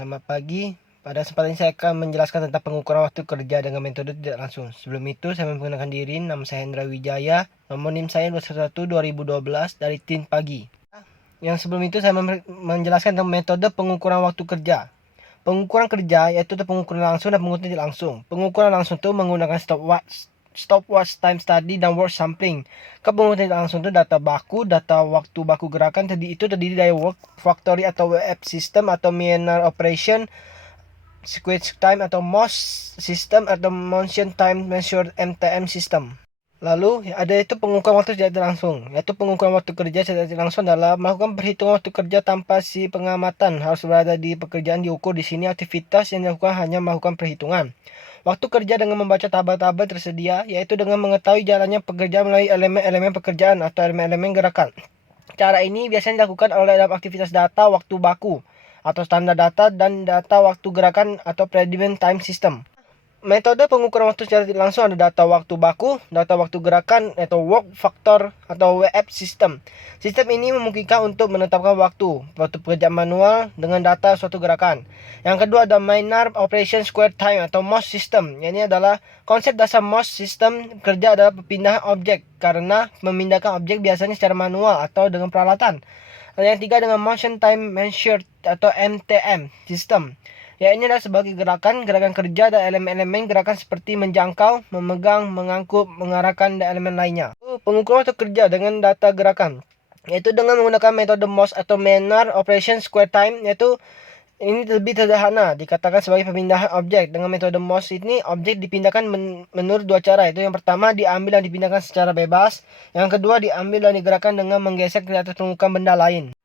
Selamat pagi. Pada kesempatan ini saya akan menjelaskan tentang pengukuran waktu kerja dengan metode tidak langsung. Sebelum itu, saya memperkenalkan diri. Nama saya Hendra Wijaya. Nomor NIM saya 211-2012 dari Tin Pagi. Yang sebelum itu saya menjelaskan tentang metode pengukuran waktu kerja. Pengukuran kerja yaitu pengukuran langsung dan pengukuran tidak langsung. Pengukuran langsung itu menggunakan stopwatch, time study, dan word sampling. Pengukuran tidak langsung itu data waktu baku gerakan itu terdiri dari work factory atau WF system atau manner operation, sequence time atau MOS system atau motion time measured MTM system. Lalu ada itu pengukuran waktu tidak langsung, yaitu pengukuran waktu kerja tidak langsung adalah melakukan perhitungan waktu kerja tanpa si pengamatan harus berada di pekerjaan diukur. Di sini aktivitas yang dilakukan hanya melakukan perhitungan waktu kerja dengan membaca tabel-tabel tersedia, yaitu dengan mengetahui jalannya pekerjaan melalui elemen-elemen pekerjaan atau elemen-elemen gerakan. Cara ini biasanya dilakukan oleh dalam aktivitas data waktu baku atau standar data dan data waktu gerakan atau predicament time system. Metode pengukuran waktu secara tidak langsung ada data waktu baku, data waktu gerakan atau work factor atau WF system. Sistem ini memungkinkan untuk menetapkan waktu pekerjaan manual dengan data suatu gerakan. Yang kedua ada minor operation square time atau MOS system. Ini adalah konsep dasar MOS system kerja adalah perpindahan objek karena memindahkan objek biasanya secara manual atau dengan peralatan. Yang ketiga dengan motion time measured atau MTM system. Ya, ini adalah sebagai gerakan kerja dan elemen-elemen gerakan seperti menjangkau, memegang, mengangkut, mengarahkan, dan elemen lainnya. Pengukuran waktu kerja dengan data gerakan, yaitu dengan menggunakan metode MOS atau Manner Operation Square Time, yaitu ini lebih sederhana, dikatakan sebagai pemindahan objek. Dengan metode MOS ini, objek dipindahkan menurut dua cara. Itu yang pertama, diambil dan dipindahkan secara bebas. Yang kedua, diambil dan digerakkan dengan menggeser ke atas permukaan benda lain.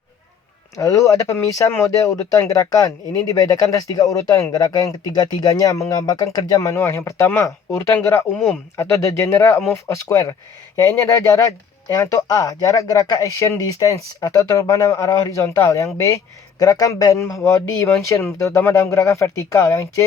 Lalu ada pemisahan model urutan gerakan. Ini dibedakan atas 3 urutan. Gerakan yang ketiga-tiganya menggambarkan kerja manual. Yang pertama, urutan gerak umum atau the general move a square. Yang ini adalah jarak yang untuk A, jarak gerakan action distance atau terbang dalam arah horizontal. Yang B, gerakan bend body motion terutama dalam gerakan vertikal. Yang C,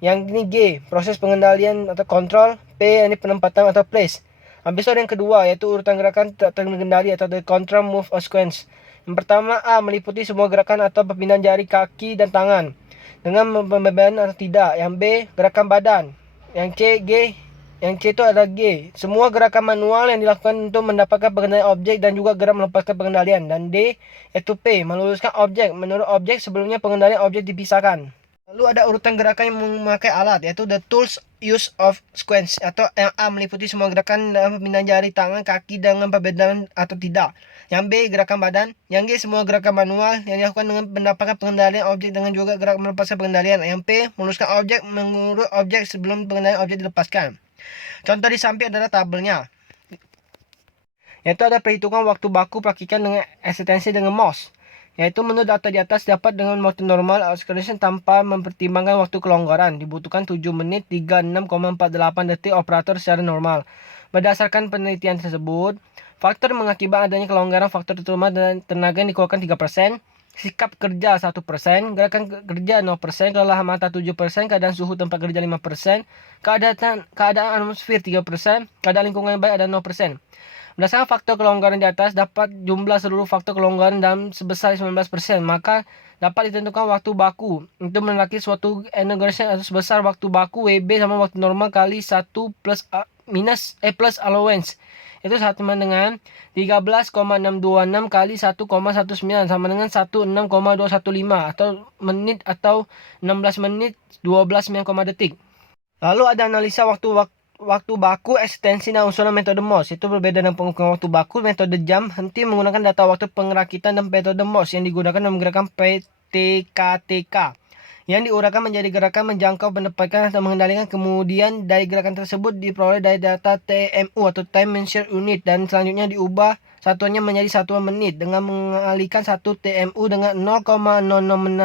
yang ini G, proses pengendalian atau control. P, ini penempatan atau place. Habis itu yang kedua yaitu urutan gerakan tak terkendali atau the control move a sequence. Yang pertama A meliputi semua gerakan atau perpindahan jari, kaki, dan tangan dengan pembebanan atau tidak. Yang B gerakan badan. Yang C G. Yang C itu adalah G, semua gerakan manual yang dilakukan untuk mendapatkan pengendalian objek dan juga gerak melepaskan pengendalian. Dan D yaitu P meluruskan objek menurut objek sebelumnya pengendalian objek dipisahkan. Lalu ada urutan gerakan yang memakai alat, yaitu the tools use of sequence atau yang A meliputi semua gerakan dalam pemindahan jari, tangan, kaki dengan perbedaan atau tidak. Yang B gerakan badan. Yang G semua gerakan manual yang dilakukan dengan mendapatkan pengendalian objek dengan juga gerak melepaskan pengendalian. Yang P meluruskan objek mengurut objek sebelum pengendalian objek dilepaskan. Contoh di samping adalah tabelnya, yaitu ada perhitungan waktu baku praktikan dengan eksistensi dengan MOS, yaitu menurut data di atas dapat dengan waktu normal acceleration tanpa mempertimbangkan waktu kelonggaran. Dibutuhkan 7 menit 36,48 detik operator secara normal. Berdasarkan penelitian tersebut, faktor mengakibat adanya kelonggaran faktor terutama dan tenaga yang dikeluarkan 3%, sikap kerja 1%, gerakan kerja 0%, kelelahan mata 7%, keadaan suhu tempat kerja 5%, keadaan atmosfer 3%, keadaan lingkungan yang baik ada 0%. Berdasarkan faktor kelonggaran di atas, dapat jumlah seluruh faktor kelonggaran dalam sebesar 19%. Maka dapat ditentukan waktu baku untuk menelaki suatu integration atau sebesar waktu baku WB sama waktu normal kali 1 plus plus allowance. Itu sama dengan 13,626 kali 1,19 sama dengan 16,215 atau menit atau 16 menit 12 detik. Lalu ada analisa waktu baku, eksistensi, dan usulan metode MOS. Itu berbeda dengan pengukuran waktu baku. Metode jam henti menggunakan data waktu pengerakitan dan metode MOS yang digunakan dalam gerakan PTKTK yang diuraikan menjadi gerakan menjangkau, mendapatkan atau mengendalikan. Kemudian dari gerakan tersebut diperoleh dari data TMU atau time measure unit dan selanjutnya diubah satuannya menjadi satuan menit dengan mengalihkan 1 TMU dengan 0,006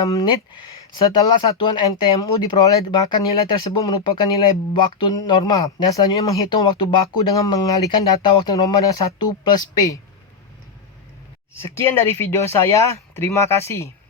menit. Setelah satuan MTMU diperoleh, maka nilai tersebut merupakan nilai waktu normal. Dan selanjutnya menghitung waktu baku dengan mengalihkan data waktu normal dengan 1 plus P. Sekian dari video saya. Terima kasih.